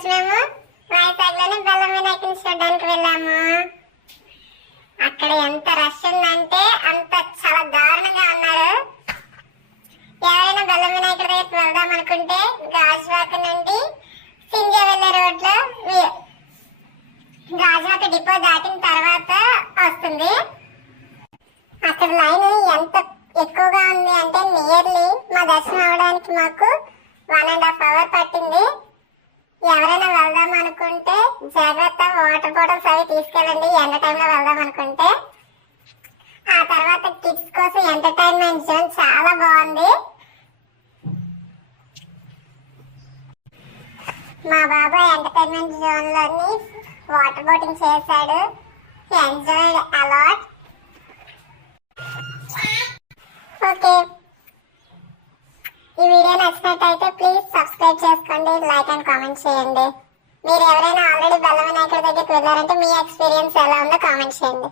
రోజు మేము వైజాగ్లోని బెల్లం వినాయకుని చూడడానికి వెళ్ళాము. అక్కడ ఎంత రష్ ఉందంటే అంత చాలా దారుణంగా ఉన్నారు. ఎవరైనా బెల్లం వినాయకుడి దగ్గరికి వెళ్దాం అనుకుంటే గాజువాక నుండి సింగవెల్ల రోడ్ రోడ్లో గాజువాక డిపో దాటిన తర్వాత వస్తుంది. అక్కడ లైన్ ఎంత ఎక్కువగా ఉంది అంటే నియర్లీ మా దర్శనం అవడానికి మాకు వన్ అండ్ హాఫ్ అవర్ పట్టింది. జాగ్రత్త వాటర్ బాటిల్స్ అవి తీసుకెళ్ళండి. ఎండ టైంలో వెళ్దాం అనుకుంటే. ఆ తర్వాత కిడ్స్ కోసం ఎంటర్టైన్మెంట్ జోన్ చాలా బాగుంది. మా బాబాయ్ ఎంటర్టైన్మెంట్ జోన్లోని వాటర్ బోటింగ్ చేశాడు. ఎంజాయ్ అలాట్ ఓకే ఈ వీడియో నచ్చినట్టయితే ప్లీజ్ సబ్స్క్రైబ్ చేసుకోండి లైక్ అండ్ కామెంట్ చేయండి. మీరు ఎవరైనా ఆల్రెడీ బెల్ల వినాయకుడి దగ్గరికి వెళ్ళారంటే మీ ఎక్స్పీరియన్స్ ఎలా ఉందో కామెంట్ చేయండి.